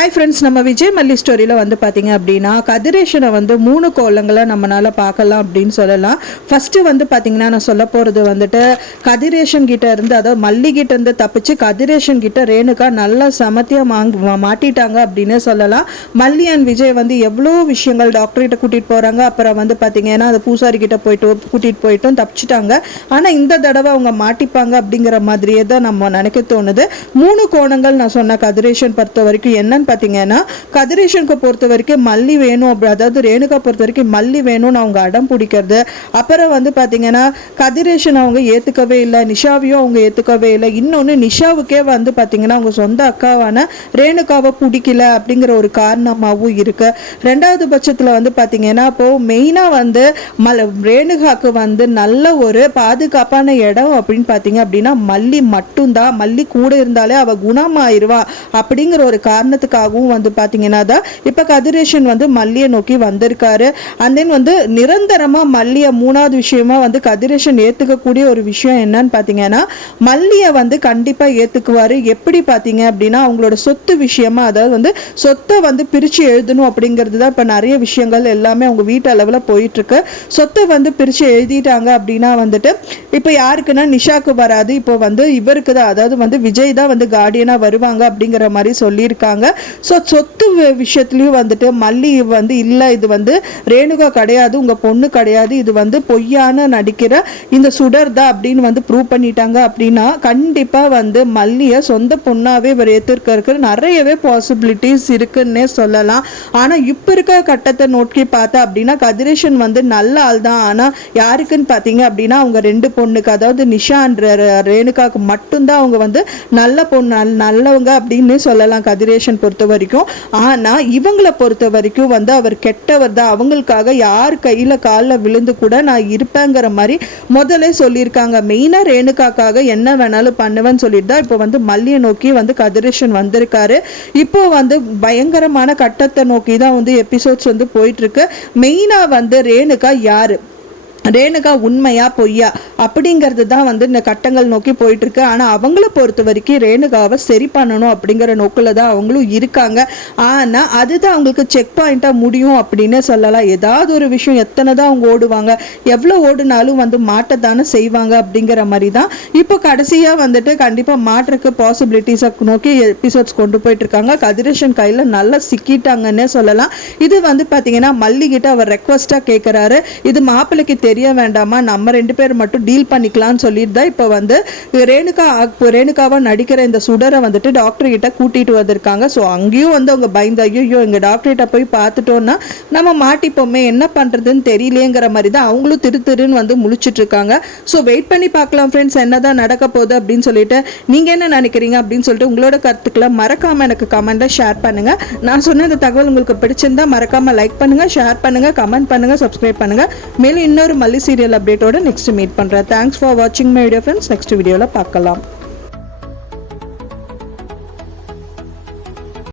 Hi friends, நம்ம விஜய் மல்லி ஸ்டோரியில் வந்து பார்த்தீங்க அப்படின்னா கதிரேஷனை வந்து 3 கோலங்களை நம்மளால் பார்க்கலாம் அப்படின்னு சொல்லலாம். ஃபஸ்ட்டு வந்து பார்த்தீங்கன்னா நான் சொல்ல போகிறது வந்துட்டு கதிரேஷன் கிட்ட இருந்து, அதாவது மல்லி கிட்ட இருந்து தப்பிச்சு கதிரேஷன் கிட்ட ரேணுகா நல்லா சமத்தியாக மாட்டிட்டாங்க அப்படின்னு சொல்லலாம். மல்லி அண்ட் விஜய் வந்து எவ்வளோ விஷயங்கள் டாக்டர்கிட்ட கூட்டிகிட்டு போகிறாங்க, அப்புறம் வந்து பார்த்தீங்கன்னா அது பூசாரி கிட்ட கூட்டிகிட்டு போயிட்டும் தப்பிச்சிட்டாங்க. ஆனால் இந்த தடவை அவங்க மாட்டிப்பாங்க அப்படிங்கிற மாதிரியே தான் நம்ம நினைக்க தோணுது. 3 கோணங்கள் நான் சொன்ன கதிரேஷன் பொறுத்த வரைக்கும் என்னன்னு பார்த்தீங்கன்னா, கதிரேஷனுக்கு பொறுத்த வரைக்கும் மல்லி வேணும், அதாவது ரேணுகா பொறுத்த வரைக்கும் மல்லி வேணும்னு அவங்க அடம் பிடிக்கிறது. அப்புறம் வந்து பார்த்தீங்கன்னா கதிரேஷன் அவங்க ஏற்றுக்கவே இல்லை, நிஷாவையும் அவங்க ஏற்றுக்கவே இல்லை. இன்னொன்று நிஷாவுக்கே வந்து பார்த்தீங்கன்னா அவங்க சொந்த அக்காவான ரேணுகாவை பிடிக்கல அப்படிங்கிற ஒரு காரணமாகவும் இருக்கு. ரெண்டாவது பட்சத்தில் வந்து பார்த்தீங்கன்னா இப்போது மெயினாக வந்து ரேணுகாவுக்கு வந்து நல்ல ஒரு பாதுகாப்பான இடம் அப்படின்னு பார்த்தீங்க அப்படின்னா மல்லி மட்டும்தான். மல்லி கூட இருந்தாலே அவள் குணமாயிருவா அப்படிங்கிற ஒரு காரணத்துக்காகவும் வந்து பார்த்தீங்கன்னா தான் இப்போ கதிரேஷன் வந்து மல்லியை நோக்கி வந்திருக்காரு. அண்ட் தென் வந்து நிரந்தரமாக மல்லியை 3வது விஷயமா வந்து கதிரேஷன் ஏற்றுக்கக்கூடிய ஒரு விஷயம் என்னன்னு பார்த்தீங்கன்னா மல்லியை வந்து கண்டிப்பாக ஏற்றுக்குவார். எப்படி பார்த்தீங்க அப்படின்னா அவங்களோட சொத்து விஷயமா, அதாவது வந்து சொத்தை வந்து பிரித்து எழுதணும் அப்படிங்கிறது தான் இப்போ நிறைய விஷயங்கள் எல்லாமே அவங்க வீட்டு அளவில் போயிட்டுருக்கு. சொத்தை வந்து பிரித்து எழுதிட்டாங்க அப்படின்னா வந்துட்டு இப்போ யாருக்குன்னா நிஷாக்கு வராது, இப்போ வந்து இவருக்கு தான், அதாவது வந்து விஜய் தான் வந்து கார்டியனாக வருவாங்க அப்படிங்கிற மாதிரி சொல்லியிருக்காங்க. ஸோ சொத்து விஷயத்துலையும் வந்துட்டு மல்லி வந்து இல்லை, இது வந்து ரேணுகா கிடையாது, உங்கள் பொண்ணு கிடையாது, இது வந்து பொய்யான நடிக்கிற இந்த சுடர் தான் அப்படின்னு வந்து ப்ரூவ் பண்ணிட்டாங்க அப்படின்னா கண்டிப்பாக வந்து மல்லியை சொந்த பொண்ணாகவே இவர் ஏற்றிருக்கிறதுக்கு நிறையவே பாசிபிலிட்டிஸ் இருக்குன்னே சொல்லலாம். ஆனால் இப்போ இருக்க கட்டத்தை நோக்கி பார்த்தா அப்படின்னா கதிரேஷன் வந்து நல்ல ஆள் தான். ஆனால் யாருக்குன்னு பார்த்தீங்க அப்படின்னா அவங்க 2 பொண்ணுக்கு, அதாவது நிஷா அண்ட் ரேணுகாவுக்கு மட்டும்தான் அவங்க வந்து நல்ல பொண்ணு, நல்லவங்க அப்படின்னு சொல்லலாம் கதிரேஷன் பொறுத்த வரைக்கும். ஆனால் இவங்களை பொறுத்த வரைக்கும் வந்து அவர் கெட்டவர் தான், அவங்களுக்காக யார் கையில் காலில் விழுந்து கூட நான் இருப்பேங்கிற மாதிரி முதல்ல சொல்லியிருக்காங்க. மெயினாக ரேணுகாக்காக என்ன வேணாலும் பண்ணுவேன்னு சொல்லிட்டு தான் இப்போ வந்து மல்லியை நோக்கி வந்து கதிரேஷன் வந்திருக்காரு. இப்போ வந்து பயங்கரமான கட்டத்தை நோக்கி தான் வந்து எபிசோட்ஸ் வந்து போயிட்டுருக்கு. மெயினாக வந்து ரேணுகா யார், ரேணுகா உண்மையா பொய்யா அப்படிங்கிறது தான் வந்து இந்த கட்டங்கள் நோக்கி போயிட்டு இருக்கு. ஆனால் அவங்கள பொறுத்த வரைக்கும் ரேணுகாவை சரி பண்ணணும் அப்படிங்கிற நோக்கில் தான் அவங்களும் இருக்காங்க. ஆனால் அதுதான் அவங்களுக்கு செக் பாயிண்டாக முடியும் அப்படின்னு சொல்லலாம். ஏதாவது ஒரு விஷயம் எத்தனை தான் அவங்க ஓடுவாங்க, எவ்வளோ ஓடுனாலும் வந்து மாட்டத்தானே செய்வாங்க அப்படிங்கிற மாதிரி தான் இப்போ கடைசியாக வந்துட்டு கண்டிப்பாக மாற்றுறதுக்கு பாசிபிலிட்டிஸை நோக்கி எபிசோட்ஸ் கொண்டு போயிட்டு இருக்காங்க. கதிரேஷன் கையில் நல்லா சிக்கிட்டாங்கன்னே சொல்லலாம். இது வந்து பார்த்தீங்கன்னா மல்லிகிட்ட அவர் ரெக்வஸ்ட்டாக கேட்குறாரு, இது மாப்பிள்ளைக்கு தெரிய வேண்டாமா, நம்ம 2 பேர் மட்டும் டீல் பண்ணிக்கலாம்னு சொல்லிட்டு தான் இப்போ வந்து ரேணுகாவா நடிக்கிற இந்த சுடரை வந்துட்டு டாக்டர் கிட்ட கூட்டிட்டு வந்திருக்காங்க. ஸோ அங்கேயும் வந்து அவங்க பயந்து ஐயோ எங்கள் டாக்டர்கிட்ட போய் பார்த்துட்டோன்னா நம்ம மாட்டிப்போமே, என்ன பண்ணுறதுன்னு தெரியலேங்கிற மாதிரி தான் அவங்களும் திருன்னு வந்து முழிச்சிட்டு இருக்காங்க. ஸோ வெயிட் பண்ணி பார்க்கலாம் ஃப்ரெண்ட்ஸ், என்னதான் நடக்க போகுது அப்படின்னு சொல்லிட்டு நீங்கள் என்ன நினைக்கிறீங்க அப்படின்னு சொல்லிட்டு உங்களோட கருத்துக்களை மறக்காமல் எனக்கு கமெண்ட்டில் ஷேர் பண்ணுங்கள். நான் சொன்ன இந்த தகவல் உங்களுக்கு பிடிச்சிருந்தா மறக்காமல் லைக் பண்ணுங்கள், ஷேர் பண்ணுங்கள், கமெண்ட் பண்ணுங்கள், சப்ஸ்கிரைப் பண்ணுங்கள். மேலும் இன்னொரு மல்லி சீரியல் அப்டேட்டோட நெக்ஸ்ட் மீட் பண்ணுறேன். தேங்க்ஸ் ஃபார் வாட்சிங் மை வீடியோ ஃப்ரெண்ட்ஸ். நெக்ஸ்ட் வீடியோவில் பார்க்கலாம்.